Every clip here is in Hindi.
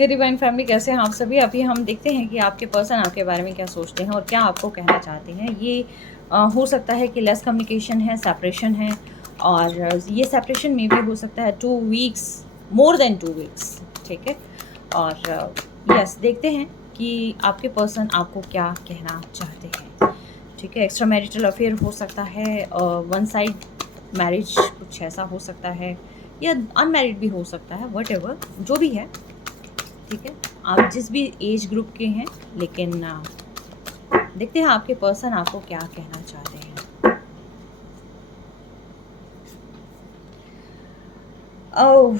हे डिवाइन फैमिली, कैसे हैं आप सभी? अभी हम देखते हैं कि आपके पर्सन आपके बारे में क्या सोचते हैं और क्या आपको कहना चाहते हैं। ये हो सकता है कि लेस कम्युनिकेशन है, सेपरेशन है, और ये सेपरेशन में भी हो सकता है 2 वीक्स, मोर देन 2 वीक्स, ठीक है? और यस, देखते हैं कि आपके पर्सन आपको क्या कहना चाहते हैं, ठीक है? एक्स्ट्रा मैरिटल अफेयर हो सकता है, वन साइड मैरिज कुछ ऐसा हो सकता है, या अनमैरिड भी हो सकता है, व्हाटएवर जो भी है, ठीक है? आप जिस भी एज ग्रुप के हैं, लेकिन देखते हैं आपके पर्सन आपको क्या कहना चाहते हैं। ओह!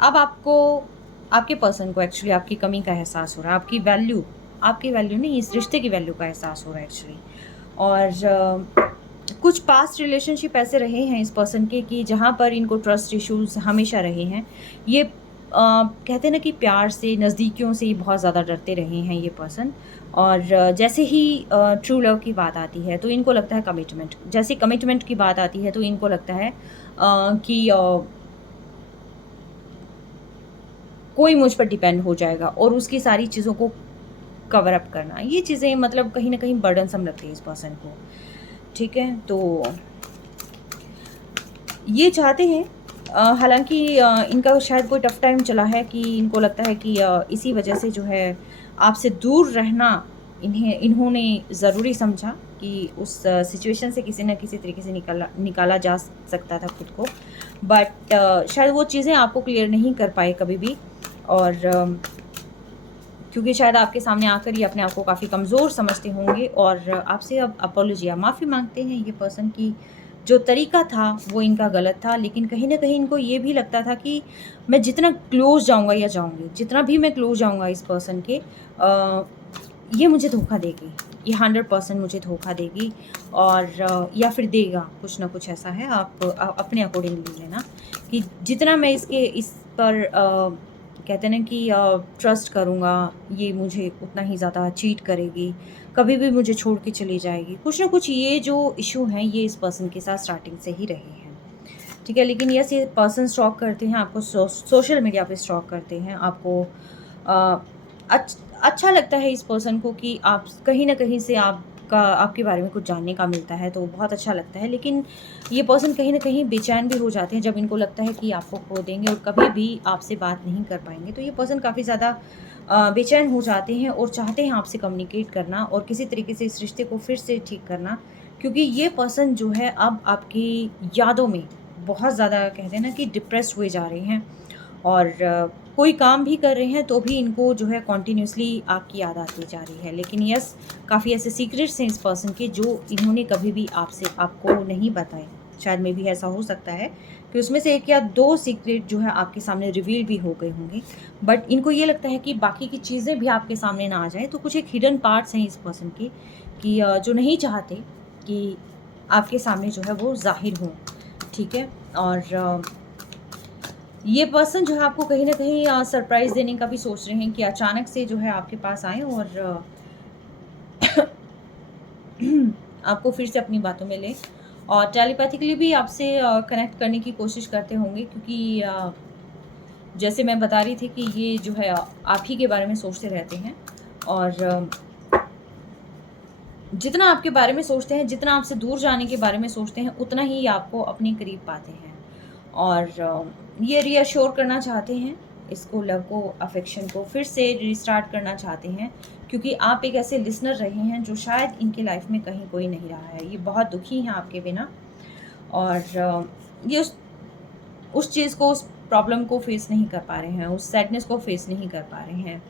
अब आपको, आपके पर्सन को एक्चुअली आपकी कमी का एहसास हो रहा है, आपकी वैल्यू नहीं, इस रिश्ते की वैल्यू का एहसास हो रहा है एक्चुअली। और कुछ पास्ट रिलेशनशिप ऐसे रहे हैं इस पर्सन के कि जहाँ पर इनको ट्रस्ट इश्यूज़ हमेशा रहे हैं। ये कहते हैं ना कि प्यार से, नज़दीकियों से ये बहुत ज़्यादा डरते रहे हैं ये पर्सन। और जैसे ही ट्रू लव की बात आती है तो इनको लगता है कमिटमेंट। जैसे कमिटमेंट की बात आती है तो इनको लगता है कि कोई मुझ पर डिपेंड हो जाएगा, और उसकी सारी चीज़ों को कवर अप करना, ये चीज़ें मतलब कहीं न कहीं बर्डनसम लगती है इस पर्सन को, ठीक है? तो ये चाहते हैं, हालाँकि इनका शायद कोई टफ़ टाइम चला है कि इनको लगता है कि इसी वजह से जो है आपसे दूर रहना इन्होंने ज़रूरी समझा कि उस सिचुएशन से किसी न किसी तरीके से निकाला जा सकता था खुद को। बट शायद वो चीज़ें आपको क्लियर नहीं कर पाए कभी भी। और क्योंकि शायद आपके सामने आकर ये अपने आप को काफ़ी कमज़ोर समझते होंगे, और आपसे अब अपोलॉजी या माफ़ी माँगते हैं ये पर्सन की जो तरीका था वो इनका गलत था। लेकिन कहीं न कहीं इनको ये भी लगता था कि मैं जितना क्लोज़ जाऊँगा या जाऊँगी, जितना भी मैं क्लोज़ जाऊँगा इस पर्सन के, ये मुझे धोखा देगी, ये 100% मुझे धोखा देगी, और या फिर देगा, कुछ ना कुछ ऐसा है। आप अपने अकॉर्डिंग ले लेना कि जितना मैं इस पर कहते हैं ना कि ट्रस्ट करूँगा, ये मुझे उतना ही ज़्यादा चीट करेगी, कभी भी मुझे छोड़ के चली जाएगी। कुछ ना कुछ ये जो इश्यू हैं, ये इस पर्सन के साथ स्टार्टिंग से ही रहे हैं, ठीक है? लेकिन यस, ये पर्सन स्टॉक करते हैं आपको, सोशल मीडिया पे स्टॉक करते हैं आपको। अ, अच्छा लगता है इस पर्सन को कि आप कहीं न कहीं से आपके बारे में कुछ जानने का मिलता है, तो बहुत अच्छा लगता है। लेकिन ये पर्सन कहीं न कहीं बेचैन भी हो जाते हैं जब इनको लगता है कि आपको खो देंगे और कभी भी आपसे बात नहीं कर पाएँगे। तो ये पर्सन काफ़ी ज़्यादा बेचैन हो जाते हैं और चाहते हैं आपसे कम्युनिकेट करना और किसी तरीके से इस रिश्ते को फिर से ठीक करना। क्योंकि ये पर्सन जो है अब आपकी यादों में बहुत ज़्यादा, कहते हैं ना कि डिप्रेस्ड हुए जा रहे हैं, और कोई काम भी कर रहे हैं तो भी इनको जो है कंटिन्यूअसली आपकी याद आती जा रही है। लेकिन यस, काफ़ी ऐसे सीक्रेट्स हैं इस पर्सन के जो इन्होंने कभी भी आपको नहीं बताए। शायद मे बी ऐसा हो सकता है कि उसमें से 1 या 2 सीक्रेट जो है आपके सामने रिवील भी हो गए होंगे। बट इनको ये लगता है कि बाकी की चीज़ें भी आपके सामने ना आ जाएँ, तो कुछ एक हिडन पार्ट्स हैं इस पर्सन के कि जो नहीं चाहते कि आपके सामने जो है वो ज़ाहिर हों, ठीक है? और ये पर्सन जो है आपको कहीं न कहीं सरप्राइज़ देने का भी सोच रहे हैं कि अचानक से जो है आपके पास आएँ और आपको फिर से अपनी बातों में लें, और टेलीपैथिकली भी आपसे कनेक्ट करने की कोशिश करते होंगे, क्योंकि जैसे मैं बता रही थी कि ये जो है आप ही के बारे में सोचते रहते हैं, और जितना आपके बारे में सोचते हैं, जितना आपसे दूर जाने के बारे में सोचते हैं, उतना ही आपको अपने करीब पाते हैं। और ये रीअश्योर करना चाहते हैं, इसको, लव को, अफ़ेक्शन को फिर से रिस्टार्ट करना चाहते हैं, क्योंकि आप एक ऐसे लिसनर रहे हैं जो शायद इनके लाइफ़ में कहीं कोई नहीं रहा है। ये बहुत दुखी हैं आपके बिना, और ये उस चीज़ को, उस प्रॉब्लम को फ़ेस नहीं कर पा रहे हैं, उस सैडनेस को फ़ेस नहीं कर पा रहे हैं।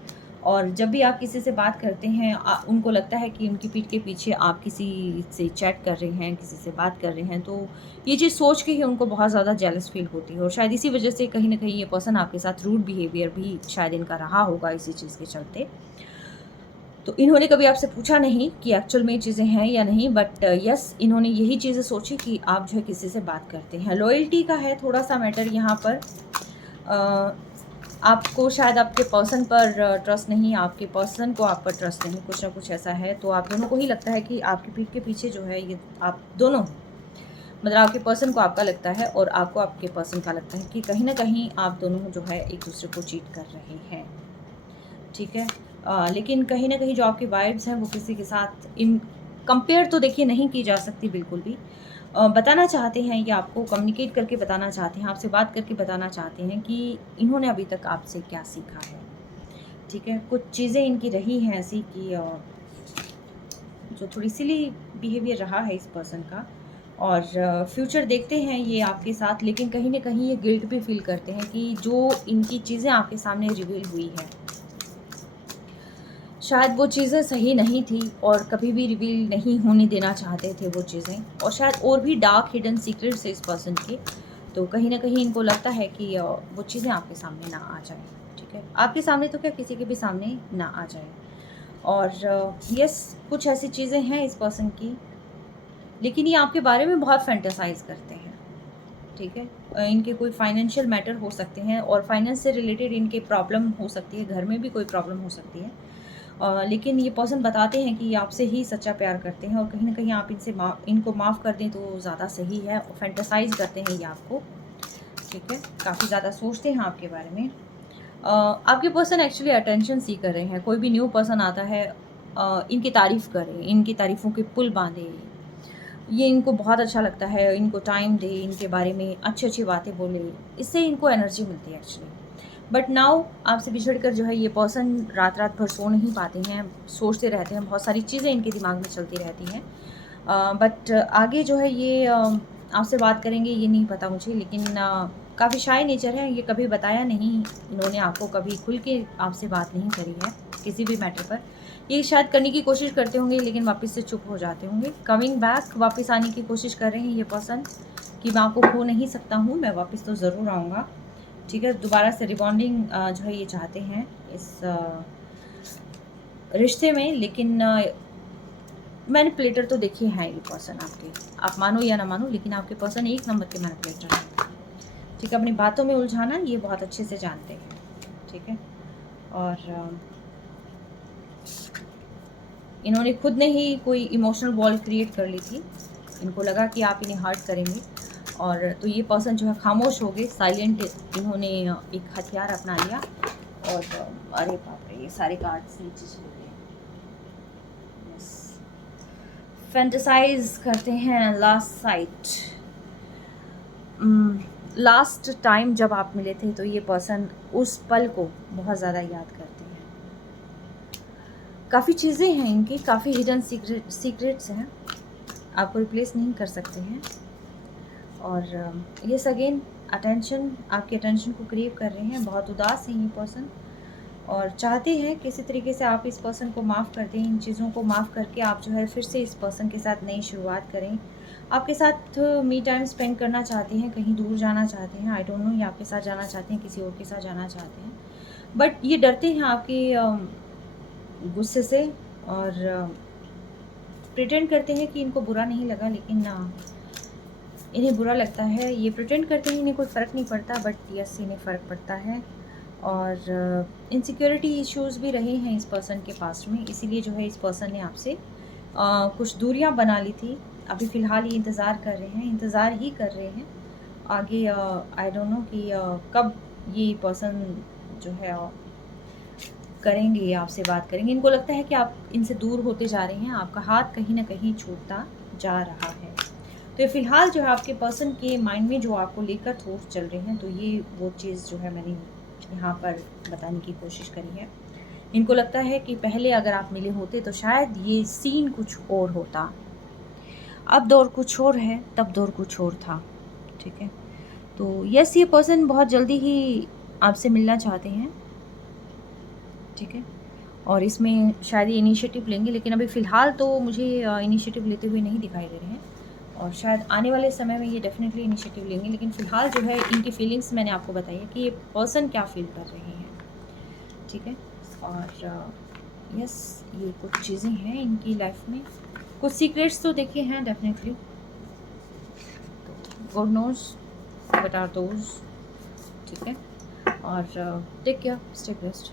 और जब भी आप किसी से बात करते हैं, उनको लगता है कि उनकी पीठ के पीछे आप किसी से चैट कर रहे हैं, किसी से बात कर रहे हैं, तो ये चीज़ सोच के ही उनको बहुत ज़्यादा जेलस फ़ील होती है, और शायद इसी वजह से कहीं न कहीं ये पर्सन आपके साथ रूड बिहेवियर भी शायद इनका रहा होगा इसी चीज़ के चलते। तो इन्होंने कभी आपसे पूछा नहीं कि एक्चुअल में ये चीज़ें हैं या नहीं, बट यस, इन्होंने यही चीज़ें सोची कि आप जो है किसी से बात करते हैं। लॉयल्टी का है थोड़ा-सा मैटर यहाँ पर। अ, आपको शायद आपके पर्सन पर ट्रस्ट नहीं, आपके पर्सन को आप पर ट्रस्ट नहीं, कुछ ना कुछ ऐसा है। तो आप दोनों को ही लगता है कि आपकी पीठ के पीछे जो है ये आप दोनों हैं। मतलब आपके पर्सन को आपका लगता है और आपको आपके पर्सन का लगता है कि कहीं न कहीं आप दोनों जो है एक दूसरे को चीट कर रहे हैं, ठीक है। लेकिन कहीं न कहीं जो आपकी वाइब्स हैं वो किसी के साथ इन कंपेयर तो देखिए नहीं की जा सकती बिल्कुल भी। बताना चाहते हैं ये आपको, कम्युनिकेट करके बताना चाहते हैं, आपसे बात करके बताना चाहते हैं कि इन्होंने अभी तक आपसे क्या सीखा है, ठीक है। कुछ चीज़ें इनकी रही हैं ऐसी कि जो थोड़ी सिली बिहेवियर रहा है इस पर्सन का, और फ्यूचर देखते हैं ये आपके साथ, लेकिन कहीं न कहीं ये गिल्ट भी फ़ील करते हैं कि जो इनकी चीज़ें आपके सामने रिवील हुई हैं, शायद वो चीज़ें सही नहीं थी और कभी भी रिवील नहीं होने देना चाहते थे वो चीज़ें, और शायद और भी डार्क हिडन सीक्रेट्स है इस पर्सन के। तो कहीं न कहीं इनको लगता है कि वो चीज़ें आपके सामने ना आ जाएँ, ठीक है? आपके सामने तो क्या, किसी के भी सामने ना आ जाएँ। और यस, कुछ ऐसी चीज़ें हैं इस पर्सन की, लेकिन ये आपके बारे में बहुत फैंटेसाइज़ करते हैं, ठीक है? इनके कोई फाइनेंशियल मैटर हो सकते हैं और फाइनेंस से रिलेटेड इनके प्रॉब्लम हो सकती है, घर में भी कोई प्रॉब्लम हो सकती है। लेकिन ये पर्सन बताते हैं कि ये आपसे ही सच्चा प्यार करते हैं और कहीं न कहीं आप इनको माफ़ कर दें तो ज़्यादा सही है, और फैंटेसाइज़ करते हैं ये आपको, ठीक है? काफ़ी ज़्यादा सोचते हैं आपके बारे में। आपके पर्सन एक्चुअली अटेंशन सीक कर रहे हैं। कोई भी न्यू पर्सन आता है, इनकी तारीफ़ करे, इनकी तारीफ़ों के पुल बाँधे। ये इनको बहुत अच्छा लगता है, इनको टाइम दे, इनके बारे में अच्छी-अच्छी बातें बोले, इससे इनको एनर्जी मिलती है एक्चुअली। बट नाउ आपसे बिछड़कर जो है ये पर्सन रात-रात भर सो नहीं पाते हैं, सोचते रहते हैं, बहुत सारी चीज़ें इनके दिमाग में चलती रहती हैं। बट आगे जो है ये आपसे बात करेंगे ये नहीं पता मुझे, लेकिन काफ़ी शाय नेचर है, ये कभी बताया नहीं इन्होंने आपको, कभी खुल के आपसे बात नहीं करी है किसी भी मैटर पर। ये शायद करने की कोशिश करते होंगे लेकिन वापस से चुप हो जाते होंगे। कमिंग बैक, वापस आने की कोशिश कर रहे हैं ये पर्सन कि मैं आपको खो नहीं सकता हूँ, मैं वापस तो ज़रूर आऊँगा, ठीक है। दोबारा से रिबॉन्डिंग जो है ये चाहते हैं इस रिश्ते में, लेकिन मैनिपुलेटर तो देखिए हैं ये पर्सन आपके। आप मानो या ना मानो, लेकिन आपके पर्सन एक नंबर के मैनिपुलेटर हैं, ठीक है। अपनी बातों में उलझाना ये बहुत अच्छे से जानते हैं, ठीक है। और इन्होंने खुद ने ही कोई इमोशनल वॉल क्रिएट कर ली थी। इनको लगा कि आप इन्हें हर्ट करेंगे, और तो ये पर्सन जो है खामोश हो गए, साइलेंट इन्होंने एक हथियार अपना लिया। और अरे बाप रे, ये सारे कार्ड्स नीचे चले गए। यस, फैंटेसाइज करते हैं लास्ट साइट। लास्ट टाइम जब आप मिले थे तो ये पर्सन उस पल को बहुत ज़्यादा याद करते हैं। काफ़ी चीज़ें हैं इनकी, काफ़ी हिडन सीक्रेट्स हैं, आपको रिप्लेस नहीं कर सकते हैं। और यस अगेन, अटेंशन, आपके अटेंशन को क्रेव कर रहे हैं, बहुत उदास हैं ये पर्सन, और चाहते हैं किसी तरीके से आप इस पर्सन को माफ़ कर दें। इन चीज़ों को माफ़ करके आप जो है फिर से इस पर्सन के साथ नई शुरुआत करें। आपके साथ मी टाइम स्पेंड करना चाहते हैं, कहीं दूर जाना चाहते हैं, आई डोंट नो, ये आपके साथ जाना चाहते हैं, किसी और के साथ जाना चाहते हैं। बट ये डरते हैं आपके गुस्से से, और प्रिटेंड करते हैं कि इनको बुरा नहीं लगा, लेकिन इन्हें बुरा लगता है। ये प्रिटेंड करते हैं इन्हें कोई फ़र्क नहीं पड़ता, बट यस इन्हें फ़र्क पड़ता है। और इनसिक्योरिटी इश्यूज़ भी रहे हैं इस पर्सन के पास्ट में, इसीलिए जो है इस पर्सन ने आपसे कुछ दूरियां बना ली थी। अभी फ़िलहाल ये इंतज़ार कर रहे हैं, इंतज़ार ही कर रहे हैं। आगे आई डोंट नो कि कब ये पर्सन जो है करेंगे, आपसे बात करेंगे। इनको लगता है कि आप इनसे दूर होते जा रहे हैं, आपका हाथ कहीं न कहीं छूटता जा रहा है। तो ये फ़िलहाल जो है आपके पर्सन के माइंड में जो आपको लेकर थॉट्स चल रहे हैं, तो ये वो चीज़ जो है मैंने यहाँ पर बताने की कोशिश करी है। इनको लगता है कि पहले अगर आप मिले होते तो शायद ये सीन कुछ और होता। अब दौर कुछ और है, तब दौर कुछ और था, ठीक है। तो यस, ये पर्सन बहुत जल्दी ही आपसे मिलना चाहते हैं, ठीक है। और इसमें शायद ये इनिशिएटिव लेंगे, लेकिन अभी फ़िलहाल तो मुझे इनिशिएटिव लेते हुए नहीं दिखाई दे रहे हैं, और शायद आने वाले समय में ये डेफ़िनेटली इनिशिएटिव लेंगे। लेकिन फ़िलहाल जो है इनकी फीलिंग्स मैंने आपको बताई है कि ये पर्सन क्या फ़ील कर रहे हैं, ठीक है। और यस, ये कुछ चीज़ें हैं इनकी लाइफ में, कुछ सीक्रेट्स तो देखिए हैं डेफ़िनेटली। तो God knows what are those, ठीक है। और टेक केयर, स्टे ब्लेस्ड।